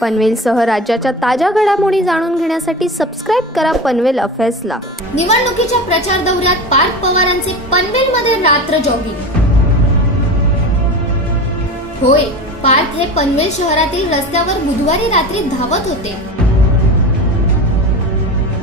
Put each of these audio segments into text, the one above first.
पनवेलसह राज्याच्या ताज्या घडामोडी जाणून घेण्यासाठी सबस्क्राईब करा पनवेल अफेअर्सला. निवडणुकीच्या प्रचार दौऱ्यात पार्थ पवारांचे पनवेलमध्ये रात्र जॉगिंग होय पार्थ हे पनवेल शहरातील रस्त्यावर बुधवारी रात्री धावत होते.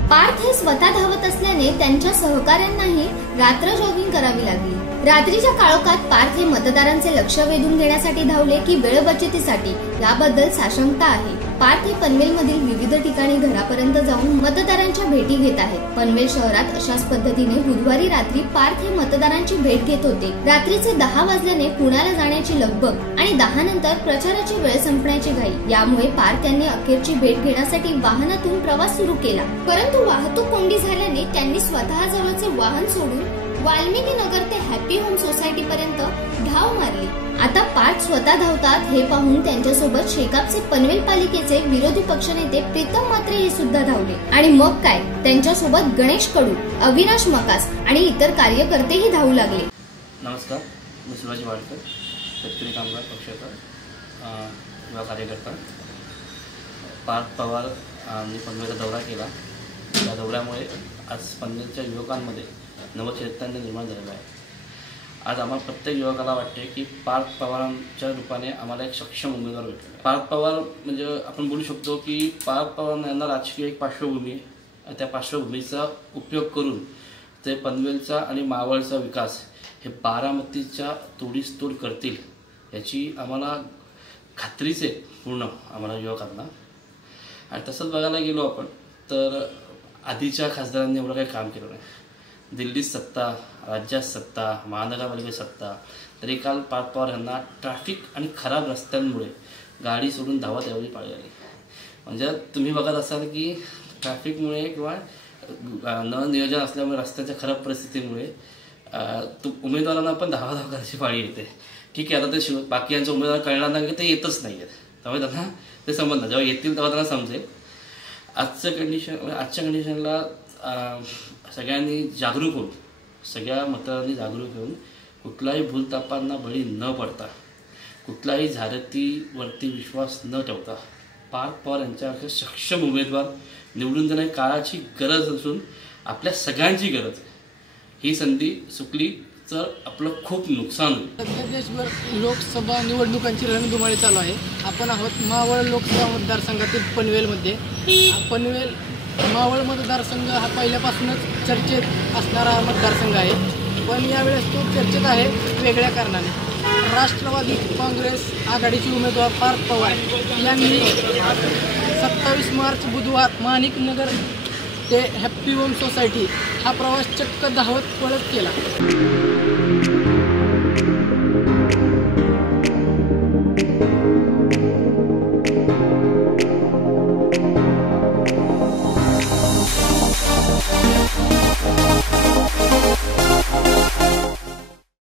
पार्थ हे स्वतः धावत असल्याने त्यांच्या सहकाऱ्यांनाही रात्र जॉगिंग करावी लागली. रात्रीच्या काळोखात पार्थ हे मतदारांचे लक्ष वेधून घेण्यासाठी धावले की वेळ बचतीसाठी याबद्दल साशंकता आहे. पार्थ हे पनवेलमधील विविध ठिकाणी घरापर्यंत जाऊन मतदारांच्या भेटी घेत आहेत. पनवेल शहरात अशाच पद्धतीने बुधवारी रात्री पार्थ हे मतदारांची भेट घेत होते. रात्रीचे दहा वाजल्याने पुण्याला जाण्याची लगबग आणि दहा नंतर प्रचाराची वेळ संपण्याची घाई. यामुळे पार्थ यांनी अखेरची भेट घेण्यासाठी वाहनातून प्रवास सुरू केला. परंतु वाहतूक कोंडी झाल्याने त्यांनी स्वतः जवळचे वाहन सोडून वाल्मिकी नगर ते हॅपी होम सोसायटी पर्यंत धाव मारली. आता पार्थ स्वतः धावतात हे पाहून त्यांच्यासोबत शेकापचे पनवेल पालिकेचे विरोधी पक्षनेते प्रीतम मात्रे हे सुद्धा धावले. आणि मग काय? त्यांच्यासोबत गणेश कडू अविनाश मकास आणि इतर कार्यकर्तेही धावू लागले. नमस्कार मी शिवाजी वाडकर शेतकरी कामगार पक्षाचा किंवा कार्यकर्ता. पार्थ पवार यांनी म्हणजे पनवेलचा दौरा केला. त्या दौऱ्यामुळे आज पनवेलच्या युवकांमध्ये नवचैतन्य निर्माण झालेलं आहे. आज आम्हाला प्रत्येक युवकाला वाटते की पार्थ पवारांच्या रूपाने आम्हाला एक सक्षम उमेदवार भेटला पार्थ पवार म्हणजे आपण बोलू शकतो की पार्थ पवार यांना राजकीय एक पार्श्वभूमी आहे. त्या पार्श्वभूमीचा उपयोग करून ते पनवेलचा आणि मावळचा विकास हे बारामतीच्या तोडीस तोड करतील याची आम्हाला खात्रीच आहे पूर्ण आम्हाला युवकांना. आणि तसंच बघायला गेलो आपण तर आधीच्या खासदारांनी एवढं काही काम केलं नाही. दिल्लीत सत्ता राज्यात सत्ता महानगरपालिकेत सत्ता तरी काल पार्थ पवार यांना ट्रॅफिक आणि खराब रस्त्यांमुळे गाडी सोडून धावत यावी पाळी आली. म्हणजे तुम्ही बघत असाल की ट्रॅफिकमुळे किंवा न नियोजन असल्यामुळे रस्त्याच्या खराब परिस्थितीमुळे तू उमेदवारांना पण धावा धाव करायची पाळी येते. ठीक आहे आता ते शिव बाकी यांचे उमेदवार कळणार नाही की ते येतच नाही आहेत त्यामुळे त्यांना ते समजणार जेव्हा येतील तेव्हा त्यांना समजेल. आजचं कंडिशन म्हणजे आजच्या कंडिशनला सगळ्यांनी जागरूक होऊन सगळ्या मतदारांनी जागरूक होऊन कुठलाही भूलतापांना बळी न पडता कुठलाही झारतीवरती विश्वास न ठेवता पार्थ पवार यांच्यासारखे सक्षम उमेदवार निवडून देणे काळाची गरज असून आपल्या सगळ्यांची गरज ही संधी चुकली तर आपलं खूप नुकसान होईल. देशभर लोकसभा निवडणुकांची रणधुमाळी चालू आहे. आपण आहोत मावळ लोकसभा मतदारसंघातील पनवेलमध्ये. पनवेल मावळ मतदारसंघ हा पहिल्यापासूनच चर्चेत असणारा मतदारसंघ आहे. पण यावेळेस तो चर्चेत आहे वेगळ्या कारणाने. राष्ट्रवादी काँग्रेस आघाडीचे उमेदवार पार्थ पवार यांनी सत्तावीस मार्च बुधवार माणिकनगर ते हॅप्पी होम सोसायटी हा प्रवास चक्क धावत पळत केला